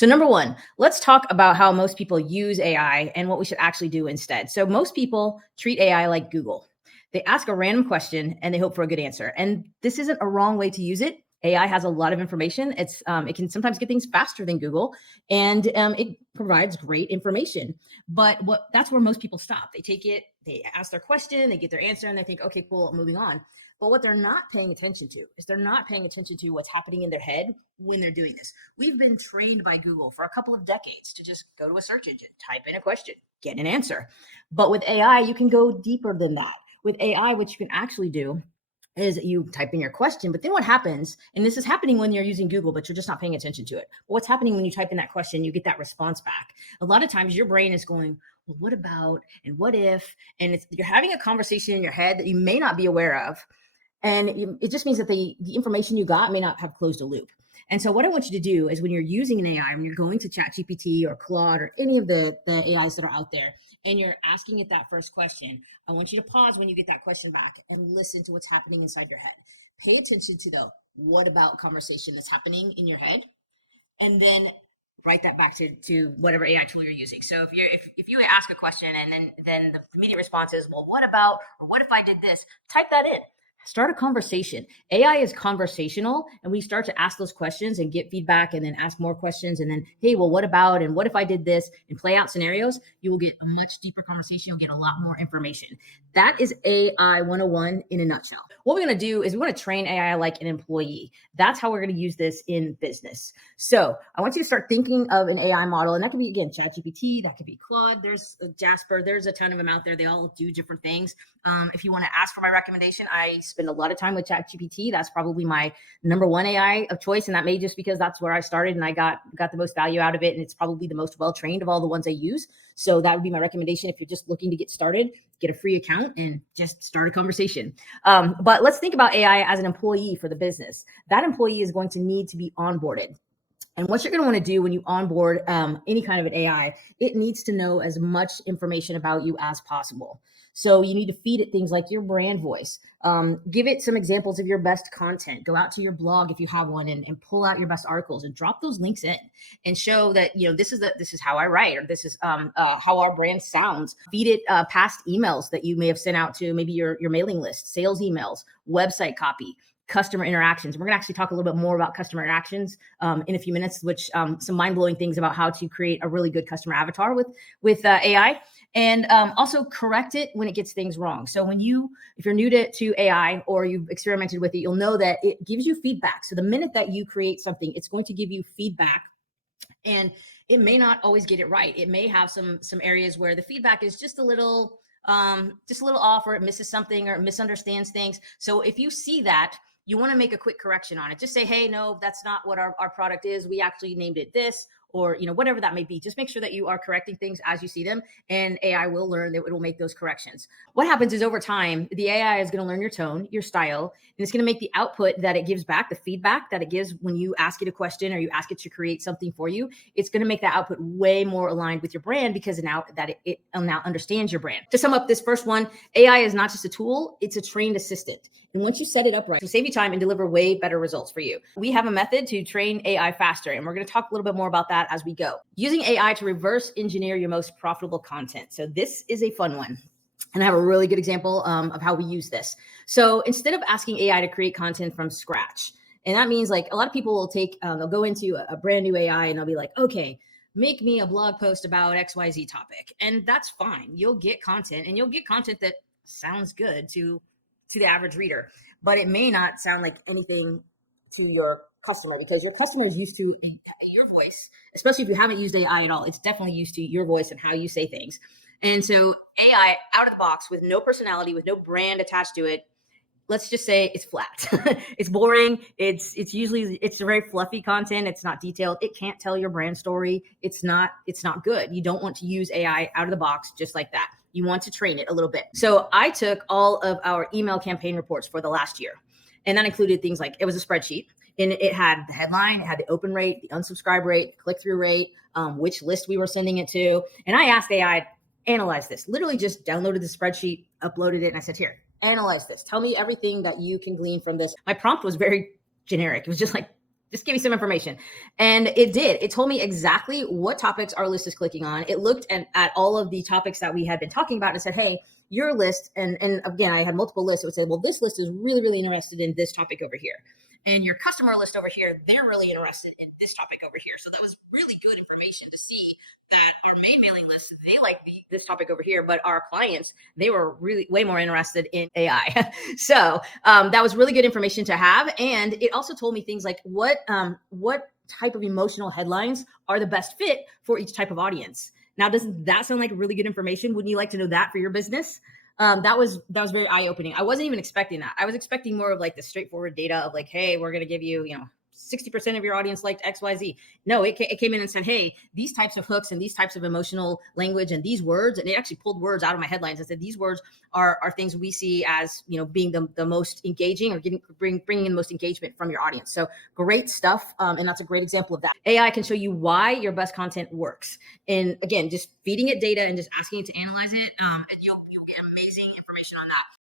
So, number one, let's talk about how most people use AI and what we should actually do instead. So, most people treat AI like Google. They ask a random question and they hope for a good answer. And this isn't a wrong way to use it. AI has a lot of information. It can sometimes get things faster than Google, and it provides great information. But that's where most people stop. They take it, they ask their question, they get their answer, and they think, okay, cool, I'm moving on. But what they're not paying attention to is they're not paying attention to what's happening in their head when they're doing this. We've been trained by Google for a couple of decades to just go to a search engine, type in a question, get an answer. But with AI, you can go deeper than that. With AI, what you can actually do is you type in your question, but then what happens, and this is happening when you're using Google, but you're just not paying attention to it. But what's happening when you type in that question, you get that response back. A lot of times your brain is going, well, what about, and what if, and you're having a conversation in your head that you may not be aware of. And it just means that the information you got may not have closed a loop. And so what I want you to do is when you're using an AI, when you're going to ChatGPT or Claude or any of the AIs that are out there, and you're asking it that first question, I want you to pause when you get that question back and listen to what's happening inside your head. Pay attention to the what about conversation that's happening in your head, and then write that back to whatever AI tool you're using. So if you ask a question and then the immediate response is, well, what about, or what if I did this? Type that in. Start a conversation. AI is conversational, and we start to ask those questions and get feedback and then ask more questions. And then, hey, well, what about, and what if I did this, and play out scenarios, you will get a much deeper conversation. You'll get a lot more information. That is AI 101 in a nutshell. What we're going to do is we want to train AI like an employee. That's how we're going to use this in business. So I want you to start thinking of an AI model, and that could be, again, ChatGPT, that could be Claude, there's Jasper, there's a ton of them out there. They all do different things. If you want to ask for my recommendation, I spend a lot of time with ChatGPT. That's probably my number one AI of choice, and that may just because that's where I started and I got the most value out of it, and it's probably the most well-trained of all the ones I use. So that would be my recommendation if you're just looking to get started. Get a free account and just start a conversation. But let's think about AI as an employee for the business. That employee is going to need to be onboarded. And what you're going to want to do when you onboard any kind of an AI, it needs to know as much information about you as possible. So you need to feed it things like your brand voice. Give it some examples of your best content. Go out to your blog if you have one and pull out your best articles and drop those links in and show that, this is how I write, or this is how our brand sounds. Feed it past emails that you may have sent out to maybe your mailing list, sales emails, website copy, customer interactions. We're going to actually talk a little bit more about customer interactions in a few minutes, which some mind-blowing things about how to create a really good customer avatar with AI, and also correct it when it gets things wrong. So if you're new to AI or you've experimented with it, you'll know that it gives you feedback. So the minute that you create something, it's going to give you feedback, and it may not always get it right. It may have some areas where the feedback is just a little off, or it misses something, or it misunderstands things. So if you see that, you want to make a quick correction on it. Just say, hey, no, that's not what our product is. We actually named it this, or whatever that may be. Just make sure that you are correcting things as you see them, and AI will learn that it will make those corrections. What happens is over time, the AI is going to learn your tone, your style, and it's going to make the output that it gives back, the feedback that it gives when you ask it a question or you ask it to create something for you. It's going to make that output way more aligned with your brand, because now that it now understands your brand. To sum up this first one, AI is not just a tool, it's a trained assistant. And once you set it up right, it'll save you time and deliver way better results for you. We have a method to train AI faster, and we're going to talk a little bit more about that as we go. Using AI to reverse engineer your most profitable content. So this is a fun one. And I have a really good example of how we use this. So instead of asking AI to create content from scratch, and that means like a lot of people will they'll go into a brand new AI and they'll be like, okay, make me a blog post about XYZ topic. And that's fine. You'll get content, and you'll get content that sounds good to the average reader, but it may not sound like anything to your customer, because your customer is used to your voice, especially if you haven't used AI at all. It's definitely used to your voice and how you say things. And so AI out of the box with no personality, with no brand attached to it, let's just say it's flat. It's boring. It's very fluffy content. It's not detailed. It can't tell your brand story. It's not good. You don't want to use AI out of the box just like that. You want to train it a little bit. So I took all of our email campaign reports for the last year, and that included things like, it was a spreadsheet, and it had the headline, it had the open rate, the unsubscribe rate, click-through rate, which list we were sending it to. And I asked AI, analyze this. Literally just downloaded the spreadsheet, uploaded it, and I said, here, analyze this. Tell me everything that you can glean from this. My prompt was very generic. It was just like, Just give me some information. And it did. It told me exactly what topics our list is clicking on. It looked at all of the topics that we had been talking about and said, hey, your list, and again, I had multiple lists. It would say, well, this list is really, really interested in this topic over here. And your customer list over here, they're really interested in this topic over here. So that was really good information to see that our main mailing list, they like this topic over here, but our clients, they were really way more interested in AI. So that was really good information to have. And it also told me things like what type of emotional headlines are the best fit for each type of audience. Now, doesn't that sound like really good information? Wouldn't you like to know that for your business? That was very eye opening. I wasn't even expecting that. I was expecting more of like the straightforward data of like, hey, we're going to give you, 60% of your audience liked XYZ. No, it came in and said, hey, these types of hooks and these types of emotional language and these words, and it actually pulled words out of my headlines and said, these words are things we see as, being the most engaging or bringing in the most engagement from your audience. So great stuff. And that's a great example of that. AI can show you why your best content works. And again, just feeding it data and just asking it to analyze it, you'll get amazing information on that.